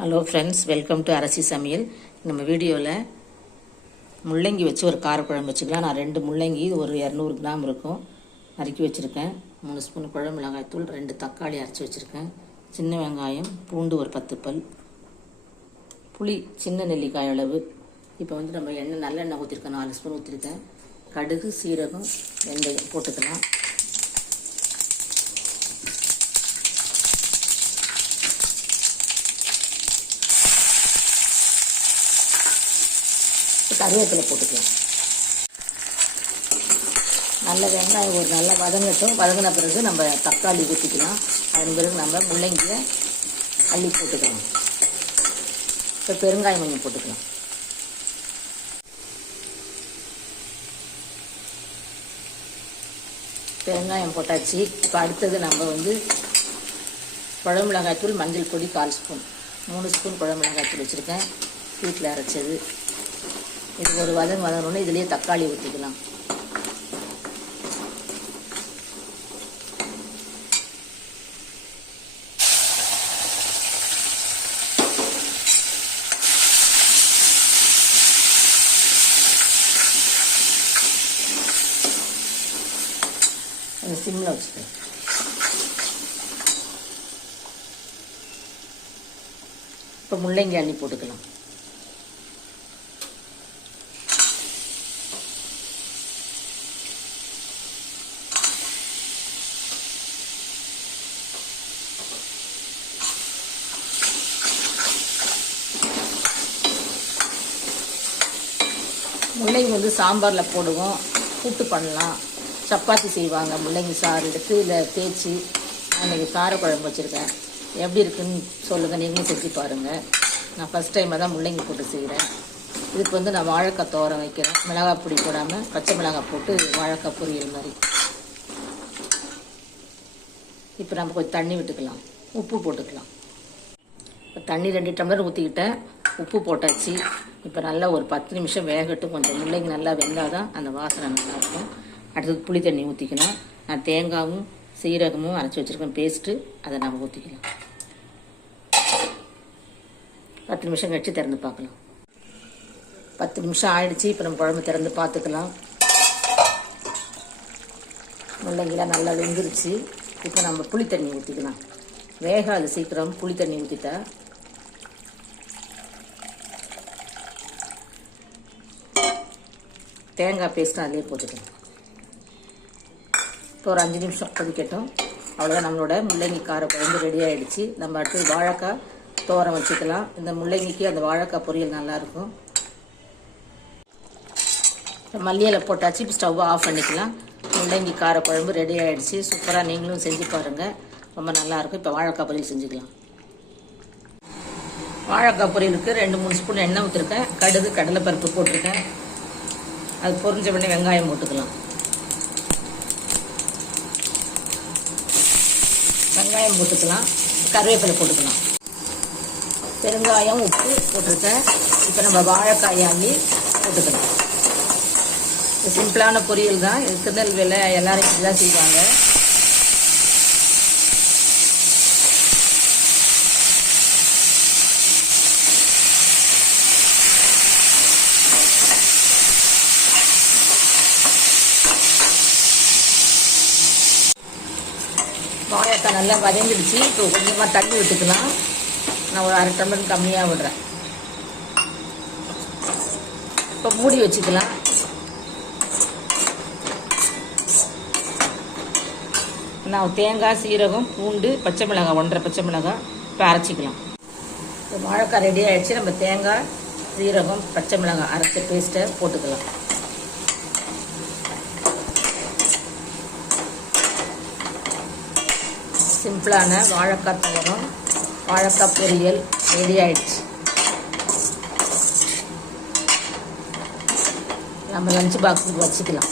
Hello friends welcome to Arasi சமையல் நம்ம வீடியோவில் முள்ளங்கி வச்சு ஒரு காரக்குழம்பு வச்சுக்கலாம். நான் ரெண்டு முள்ளங்கி ஒரு இரநூறு கிராம் இருக்கும். நறுக்கி வச்சுருக்கேன். மூணு ஸ்பூன் குழம்பு மிளகாய் தூள் ரெண்டு தக்காளி அரைச்சி வச்சுருக்கேன். சின்ன வெங்காயம் பூண்டு ஒரு பத்து பல். புளி சின்ன நெல்லிக்காய் அளவு. இப்போ வந்து நம்ம எண்ணெய் நல்லெண்ணெய் ஊற்றிருக்கேன் நாலு ஸ்பூன் ஊற்றிருக்கேன் கடுகு சீரகம் வெந்தயம் போட்டுக்கலாம். கருவேப்பிலை போட்டுக்கலாம். நல்ல வெங்காயம் ஒரு நல்லா வதங்கட்டும். வதங்கின பிறகு நம்ம தக்காளி ஊற்றிக்கலாம் அதன் பிறகு நம்ம முள்ளங்கியை அள்ளி போட்டுக்கலாம். இப்போ பெருங்காயம் கொஞ்சம் போட்டுக்கலாம். பெருங்காயம் போட்டாச்சு. இப்போ அடுத்தது நம்ம வந்து குழம்பு தூள் மஞ்சள் பொடி கால் ஸ்பூன். மூணு ஸ்பூன் குழம்பு தூள் வச்சுருக்கேன். வீட்டில் அரைச்சது. இது ஒரு வதம் வதங்கணுன்னு இதுலேயே தக்காளி ஊற்றிக்கலாம் சிம்மில் வச்சுக்கலாம். இப்போ முள்ளங்கி அண்ணி போட்டுக்கலாம். முள்ளங்கி வந்து சாம்பாரில் போடுவோம். கூட்டு பண்ணலாம். சப்பாத்தி செய்வாங்க. முள்ளங்கி சாறு எடுத்து இல்லை தேய்ச்சி அன்றைக்கி காரக்குழம்பு வச்சுருக்கேன். எப்படி இருக்குன்னு சொல்லுங்கள் நீங்களும் செஞ்சு பாருங்கள் நான் ஃபஸ்ட் டைமாக தான் முள்ளங்கி போட்டு செய்கிறேன் இதுக்கு வந்து நான் வாழைக்காய் தோரம் வைக்கிறேன். மிளகாய் பொடி போடாமல் பச்சை மிளகாய் போட்டு வாழைக்காய் பொரியல் மாதிரி. இப்போ நம்ம கொஞ்சம் தண்ணி விட்டுக்கலாம். உப்பு போட்டுக்கலாம். இப்போ தண்ணி ரெண்டு டம்ளர் ஊற்றிக்கிட்டேன் உப்பு போட்டாச்சு. இப்போ நல்லா ஒரு பத்து நிமிஷம் வேகட்டும். கொஞ்சம் முள்ளங்கி நல்லா வெந்தால் தான் அந்த வாசனை நல்லாயிருக்கும். அடுத்தது புளி தண்ணி ஊற்றிக்கலாம் நான் தேங்காவும் சீரகமும் அரைச்சி வச்சுருக்கேன். பேஸ்ட்டு அதை நம்ம ஊற்றிக்கலாம் பத்து நிமிஷம் கழிச்சு திறந்து பார்க்கலாம். பத்து நிமிஷம் ஆயிடுச்சு. இப்போ நம்ம குழம்பு திறந்து பார்த்துக்கலாம். முள்ளங்கிலாம் நல்லா வெந்துருச்சு. இப்போ நம்ம புளி தண்ணி ஊற்றிக்கலாம் வேகாது சீக்கிரம் புளி தண்ணி ஊற்றிட்டா தேங்காய் பேஸ்ட்டு அதிலே போட்டுக்கலாம் இப்போ ஒரு அஞ்சு நிமிஷம் கொதிக்கட்டும். அவ்வளோதான் நம்மளோட முள்ளங்கி கார குழம்பு ரெடி ஆகிடுச்சு நம்ம அடுத்து வாழைக்காய் தோரம் வச்சுக்கலாம். இந்த முள்ளங்கிக்கு அந்த வாழைக்காய் பொரியல் நல்லாயிருக்கும் மல்லியில் போட்டாச்சு. இப்போ ஸ்டவ் ஆஃப் பண்ணிக்கலாம். முள்ளங்கி கார குழம்பு ரெடி ஆகிடுச்சு சூப்பராக நீங்களும் செஞ்சு பாருங்கள் ரொம்ப நல்லாயிருக்கும் இப்போ வாழைக்காய் பொரியல் செஞ்சுக்கலாம். வாழைக்காய் பொரியலுக்கு ரெண்டு மூணு ஸ்பூன் எண்ணெய் ஊற்றிருக்கேன் கடுகு கடலைப்பருப்பு போட்டிருக்கேன். அது பொரிஞ்ச உடனே வெங்காயம் போட்டுக்கலாம். வெங்காயம் போட்டுக்கலாம். கருவேப்பிலை போட்டுக்கலாம். பெருங்காயம் உப்பு போட்டிருக்கேன். இப்போ நம்ம வாழைக்காயாங்கி போட்டுக்கலாம். சிம்பிளான பொரியல் தான். திருநெல்வேலியில் எல்லாரும் இப்படி தான் செய்வாங்க. வாழைக்காய் நல்லா வதங்கிடுச்சு. இப்போ கொஞ்சமாக தண்ணி விட்டுக்கலாம் நான் ஒரு அரை டம்ளர் கம்மியாக விடுறேன். இப்போ மூடி வச்சுக்கலாம். நான் தேங்காய் சீரகம் பூண்டு பச்சை மிளகாய் ஒன்றரை பச்சை மிளகாய் இப்போ அரைச்சிக்கலாம். இப்போ வாழைக்காய் ரெடி ஆகிடுச்சு நம்ம தேங்காய் சீரகம் பச்சை மிளகாய் அரைச்ச பேஸ்ட்டை போட்டுக்கலாம். சிம்பிளான வாழைக்காய் தவறம் வாழைக்காய் பொரியல் ரெடி ஆயிடுச்சு. நம்ம லஞ்ச் பாக்ஸுக்கு வச்சுக்கலாம்.